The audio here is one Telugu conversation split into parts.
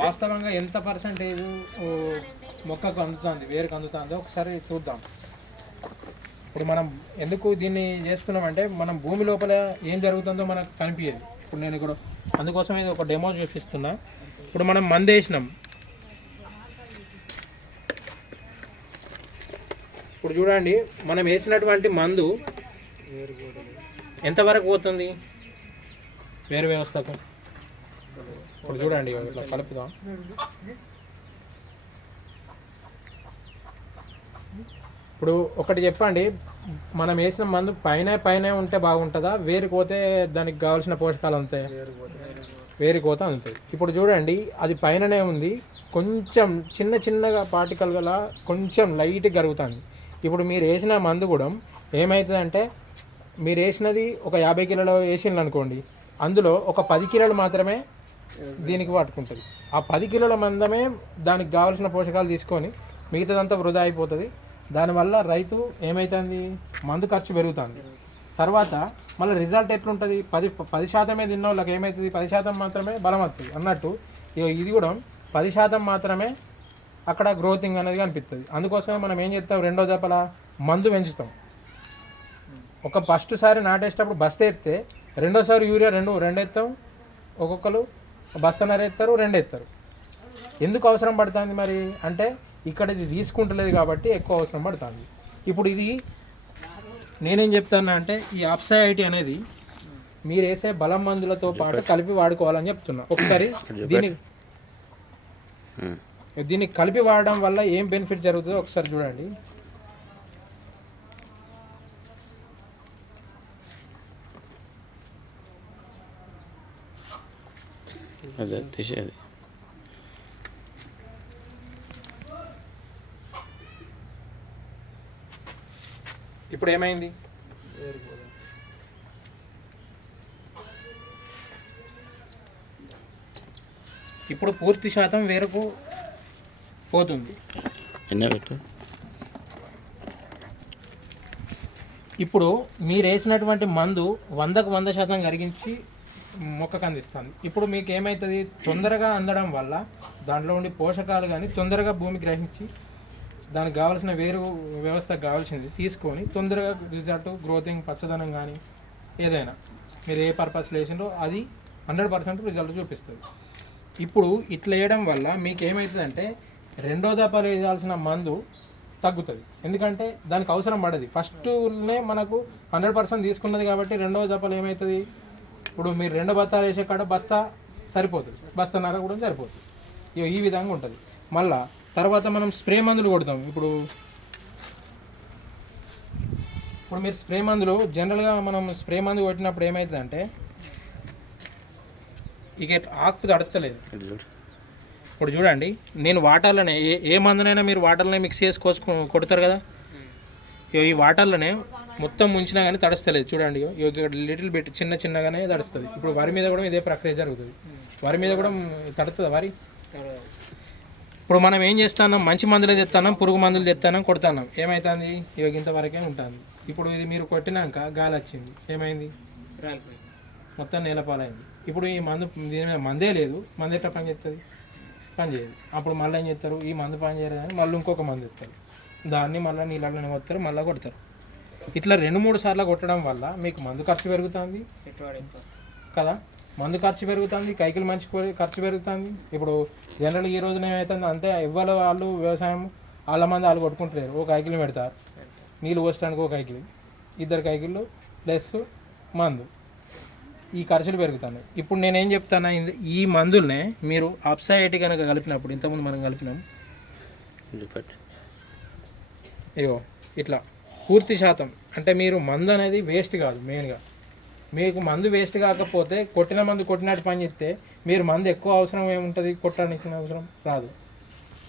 వాస్తవంగా ఎంత పర్సెంటేజ్ మొక్కకు అందుతుంది, వేరుకు అందుతుందో ఒకసారి చూద్దాం. ఇప్పుడు మనం ఎందుకు దీన్ని చేస్తున్నామంటే మనం భూమి లోపల ఏం జరుగుతుందో మనకు కనిపించేది. ఇప్పుడు నేను ఇక్కడ అందుకోసం ఇది ఒక డెమో చూపిస్తున్నా. ఇప్పుడు మనం మందు వేసినాం, ఇప్పుడు చూడండి మనం వేసినటువంటి మందు ఎంతవరకు పోతుంది వేరు వ్యవస్థకు. ఇప్పుడు చూడండి ఇట్లా కలుపుదాం. ఇప్పుడు ఒకటి చెప్పండి, మనం వేసిన మందు పైన ఉంటే బాగుంటుందా, వేరుకోతే దానికి కావాల్సిన పోషకాలు అంతాయి? వేరుకోతే అందుతాయి. ఇప్పుడు చూడండి అది పైననే ఉంది, కొంచెం చిన్నగా పార్టికల్ గల కొంచెం లైట్ కరుగుతుంది. ఇప్పుడు మీరు వేసిన మందు కూడా ఏమవుతుందంటే, మీరు వేసినది ఒక 50 కిలోలు వేసిండ్రు అనుకోండి, అందులో ఒక 10 కిలోలు మాత్రమే దీనికి పట్టుకుంటుంది. ఆ 10 కిలోల మందమే దానికి కావాల్సిన పోషకాలు తీసుకొని మిగతాదంతా వృధా అయిపోతుంది. దానివల్ల రైతు ఏమవుతుంది, మందు ఖర్చు పెరుగుతుంది. తర్వాత మళ్ళీ రిజల్ట్ ఎట్లుంటుంది, 10% తిన్న వాళ్ళకి ఏమవుతుంది, 10% మాత్రమే బలం వస్తుంది అన్నట్టు. ఇది కూడా 10% మాత్రమే అక్కడ గ్రోతింగ్ అనేది కనిపిస్తుంది. అందుకోసమే మనం ఏం చేస్తాం, రెండో దెబ్బల మందు పెంచుతాం. ఒక ఫస్ట్ సారి నాటేసేటప్పుడు బస్తా ఎత్తే రెండోసారి యూరియా రెండు ఎత్తాం, ఒక్కొక్కరు బస్తన్నర ఎత్తారు, 2 ఎత్తారు. ఎందుకు అవసరం పడుతుంది మరి అంటే, ఇక్కడ ఇది తీసుకుంటలేదు కాబట్టి ఎక్కువ అవసరం పడుతుంది. ఇప్పుడు ఇది నేనేం చెప్తాను అంటే, ఈ ఆప్సైటీ అనేది మీరు వేసే బలం మందులతో పాటు కలిపి వాడుకోవాలని చెప్తున్నా. ఒకసారి దీన్ని కలిపి వాడడం వల్ల ఏం బెనిఫిట్ జరుగుతుందో ఒకసారి చూడండి. ఇప్పుడు ఏమైంది, ఇప్పుడు పూర్తి శాతం వేరుకు పోతుంది. ఇప్పుడు మీరు వేసినటువంటి మందు 100కు 100% కరిగించి మొక్కకు అందిస్తుంది. ఇప్పుడు మీకు ఏమవుతుంది, తొందరగా అందడం వల్ల దాంట్లో ఉండి పోషకాలు కానీ తొందరగా భూమి గ్రహించి దానికి కావాల్సిన వేరు వ్యవస్థకు కావాల్సింది తీసుకొని తొందరగా రిజల్ట్, గ్రోతింగ్, పచ్చదనం కానీ ఏదైనా మీరు ఏ పర్పస్ వేసిందో అది 100% రిజల్ట్ చూపిస్తుంది. ఇప్పుడు ఇట్లా వేయడం వల్ల మీకు ఏమవుతుందంటే, రెండో దఫాలు వేయాల్సిన మందు తగ్గుతుంది. ఎందుకంటే దానికి అవసరం పడదు. ఫస్ట్నే మనకు 100% తీసుకున్నది కాబట్టి రెండవ దఫాలు ఏమవుతుంది, ఇప్పుడు మీరు 2 బస్తాలు వేసే కాడ బస్తా సరిపోతుంది, బస్తాన్నర కూడా సరిపోతుంది. ఈ విధంగా ఉంటుంది. మళ్ళా తర్వాత మనం స్ప్రే మందులు కొడతాం. ఇప్పుడు మీరు స్ప్రే మందులు జనరల్గా మనం స్ప్రే మందు కొట్టినప్పుడు ఏమవుతుందంటే, ఇక ఆకు తడతలేదు. ఇప్పుడు చూడండి, నేను వాటర్లోనే ఏ మందునైనా మీరు వాటర్లోనే మిక్స్ చేసి కొడతారు కదా, ఈ వాటర్లోనే మొత్తం ముంచినా కానీ తడుస్తలేదు. చూడండి, లిటిల్ బిట్ చిన్నగానే తడుస్తుంది. ఇప్పుడు వరి మీద కూడా ఇదే ప్రక్రియ జరుగుతుంది. వరి మీద కూడా తడుతుంది వరి. ఇప్పుడు మనం ఏం చేస్తున్నాం, మంచి మందులు తెస్తున్నాం, పురుగు మందులు తెస్తున్నాం, కొడుతున్నాం. ఏమవుతుంది, ఇంతవరకే ఉంటుంది. ఇప్పుడు ఇది మీరు కొట్టినాక గాలి వచ్చింది, ఏమైంది, మొత్తం నేలపాలైంది. ఇప్పుడు ఈ మందు దీని మీద మందే లేదు, మందు ఎట్లా పని చేస్తుంది, పని చేయదు. అప్పుడు మళ్ళీ ఏం చేస్తారు, ఈ మందు పని చేయలేదు అని మళ్ళీ ఇంకొక మందు ఇస్తారు, దాన్ని మళ్ళీ నీళ్ళని కొడతారు, మళ్ళీ కొడతారు. ఇట్లా 2-3 సార్లు కొట్టడం వల్ల మీకు మందు ఖర్చు పెరుగుతుంది కదా, మందు ఖర్చు పెరుగుతుంది, కైకిలు మంచి ఖర్చు పెరుగుతుంది. ఇప్పుడు జనరల్ ఈ రోజున ఏమవుతుంది అంటే, ఇవ్వాలి వాళ్ళు వ్యవసాయం వాళ్ళ మంది వాళ్ళు కొట్టుకుంటలేరు, ఒక కైకిలు పెడతారు, నీళ్ళు పోసడానికి ఒక కైకిలు, 2 కైకిళ్ళు ప్లస్ మందు, ఈ ఖర్చులు పెరుగుతున్నాయి. ఇప్పుడు నేనేం చెప్తాను, ఈ మందులనే మీరు ఆప్సైటీ కనుక కలిపినప్పుడు, ఇంతకుముందు మనం కలిపినాం, ఇగో ఇట్లా పూర్తి శాతం అంటే మీరు మందు అనేది వేస్ట్ కాదు. మెయిన్గా మీకు మందు వేస్ట్ కాకపోతే కొట్టిన మందు కొట్టినట్టు పని చేస్తే మీరు మందు ఎక్కువ అవసరం ఏముంటుంది, కొట్టడానికి అవసరం రాదు.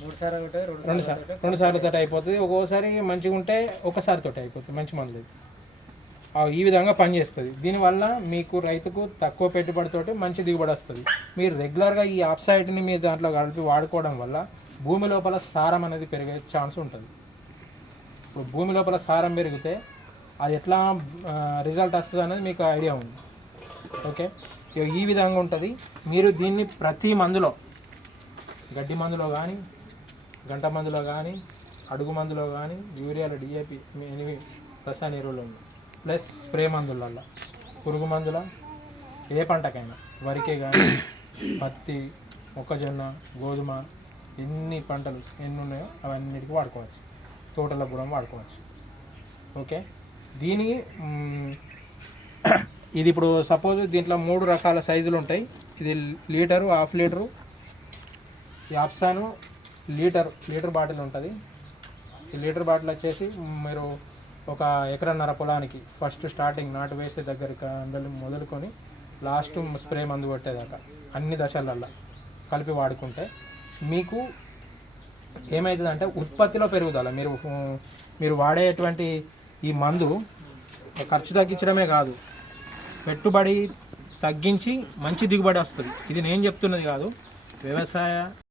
2 సార్లతో అయిపోతుంది. ఒక్కోసారి మంచిగా ఉంటే ఒకసారితో అయిపోతుంది, మంచి మందు ఈ విధంగా పనిచేస్తుంది. దీనివల్ల మీకు రైతుకు తక్కువ పెట్టుబడితోటి మంచి దిగుబడి వస్తుంది. మీరు రెగ్యులర్గా ఈ ఆప్సైట్ని మీరు దాంట్లో కలిపి వాడుకోవడం వల్ల భూమి లోపల సారం అనేది పెరిగే ఛాన్స్ ఉంటుంది. ఇప్పుడు భూమి లోపల సారం పెరిగితే అది ఎట్లా రిజల్ట్ వస్తుంది అనేది మీకు ఐడియా ఉంది. ఓకే, ఈ విధంగా ఉంటుంది. మీరు దీన్ని ప్రతి మందులో గడ్డి మందులో కానీ, గంట మందులో కానీ, అడుగు మందులో కానీ, యూరియాలో డిఏపి ఎనివి రసాయన ఎరువులు ఉన్నాయి. ప్లస్ స్ప్రే మందులలో, పురుగు మందుల ఏ పంటకైనా, వరికే కానీ, పత్తి, మొక్కజొన్న, గోధుమ, ఎన్ని పంటలు ఎన్ని ఉన్నాయో అవన్నిటికీ వాడుకోవచ్చు. తోటలకు కూడా వాడుకోవచ్చు. ఓకే, దీని ఇది ఇప్పుడు సపోజ్ దీంట్లో 3 రకాల సైజులు ఉంటాయి. ఇది లీటరు, హాఫ్ లీటరు, ఈ ఆప్షాను లీటర్ బాటిల్ ఉంటుంది. ఈ లీటర్ బాటిల్ వచ్చేసి మీరు ఒక ఎకరన్నర పొలానికి ఫస్ట్ స్టార్టింగ్ నాటు వేసే దగ్గరికి మొదలుకొని లాస్ట్ స్ప్రే మందు కొట్టేదాకా అన్ని దశలల్లో కలిపి వాడుకుంటే మీకు ఏమవుతుందంటే ఉత్పత్తిలో పెరుగుదల. మీరు వాడేటువంటి ఈ మందు ఖర్చు తగ్గించడమే కాదు, పెట్టుబడి తగ్గించి మంచి దిగుబడి వస్తుంది. ఇది నేను చెప్తున్నది కాదు, వ్యవసాయ